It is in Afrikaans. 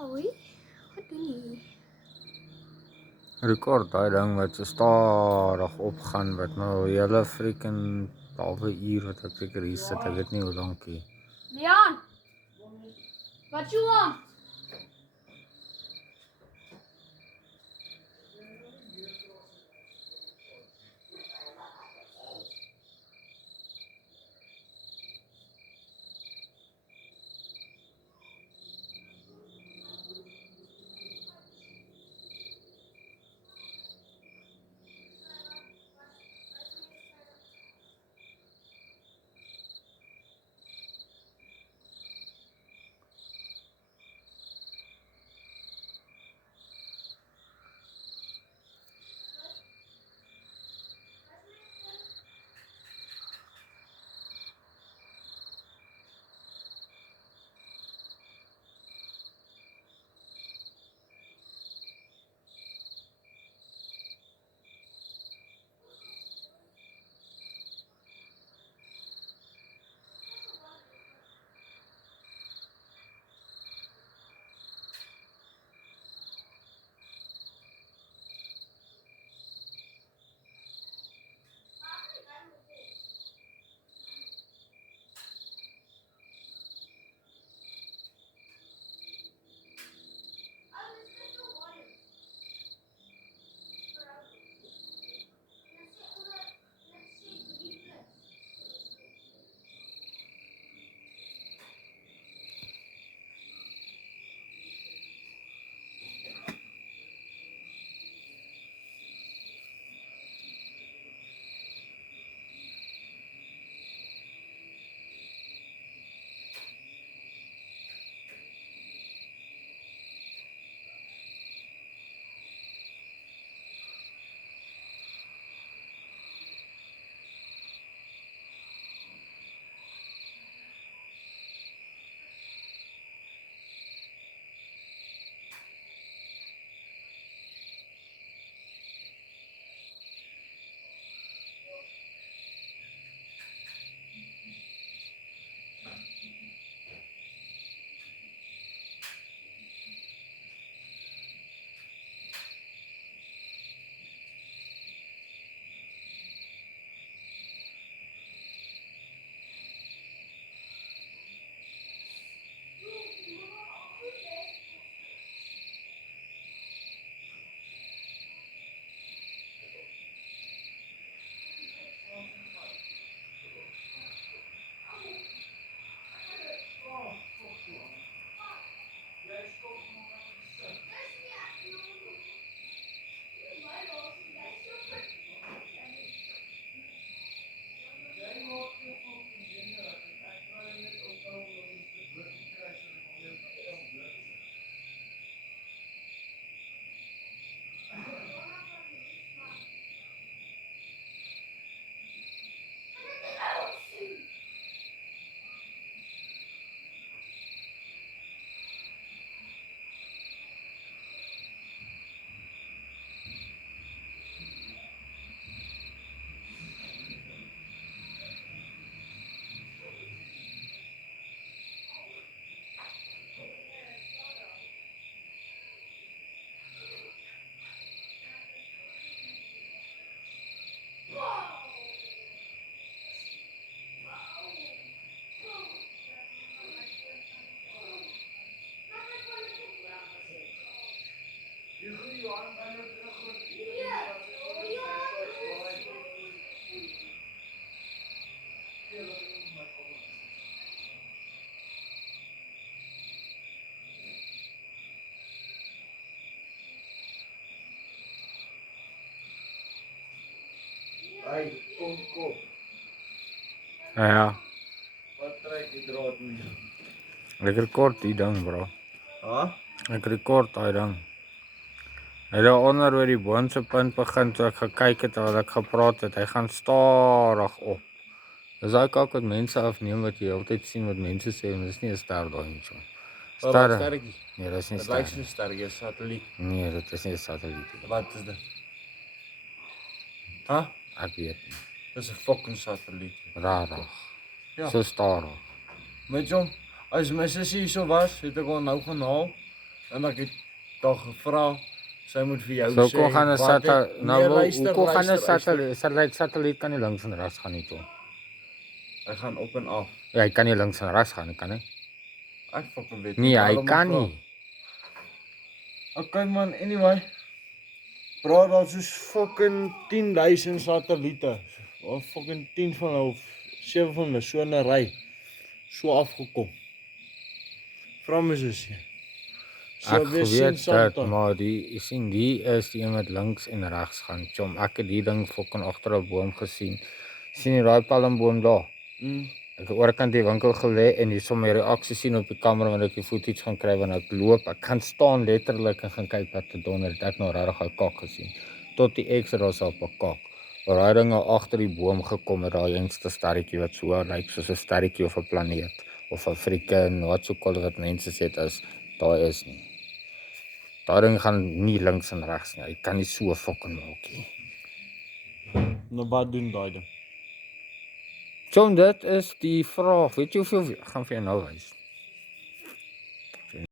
Oei, wat doen jy? Rekord daai ding wat so stadig opgaan wat nou hele freaking halwe uur wat ek seker hier sit, ek weet nie hoe lank nie. Leon! Wat jy want? Hey, kom. Ja, Wat trek die draad mee? ek rekord die ding, bro. Ha? Ek rekord daai ding. Hy daar onder waar die boonste punt begin, toe ek gekyk het terwyl ek gepraat het, hy gaan stadig op. Dis daai kak wat mense afneem wat jy altyd sien wat mense sê en dis nie 'n ster daai nie so. Sterre. Sterretjie. Nee, dis nie Dit ster. lyk so 'n sterretjie, 'n satelliet. Nee, dit is nie 'n satelliet nie. Wat is dit? Ha? Ek weet nie. Dis 'n fucking satelliet. Rarig. Ja. So stadig. Met hom, as my sussie hierso was, het ek hom nou gaan haal. En ek het daar gevra, sy moet vir jou So sê, kom gaan 'n wat satelliet. het- Nou nee, hoe luister, kom gaan 'n luister. satelliet kan nie links en regs gaan nie toe. Hy gaan op en af. Ja, hy kan nie links en regs gaan nie, kan hy? Ek fucking weet Nee, hy waarom kan ek vra. nie. Okay man, anyway. Bro, daar is soos fucking 10.000 satelliete. Of fucking 10 van hulle, of 7 van hulle, so in 'n ry. So afgekom. Vra my sussie. Ek weer weet dit, Santa. maar jy sien die is die een wat links en regs gaan. Chom, ek het die ding fucking agter 'n boom gesien. Sien jy daai palmboom daar? Ek het oorkant die winkel gelê en jy sal my reaksie sien op die kamera wanneer ek die footage gaan kry wanneer ek loop. Ek gaan staan letterlik en gaan kyk wat te donder het ek nou regtig 'n kak gesien. Tot die Exodus op 'n kak. Waar daai ding nou agter die boom gekom het, daai jongste sterretjie wat so lyk soos 'n sterretjie of 'n planeet of 'n freaking wat so kol wat mense sê dit is, daar is nie. Daai ding gaan nie links en regs nie. Hy kan nie so fucking maak nie. Nou wat doen daai ding? Chom, dit is die vraag. Weet jy hoeveel ek gaan vir jou nou wys?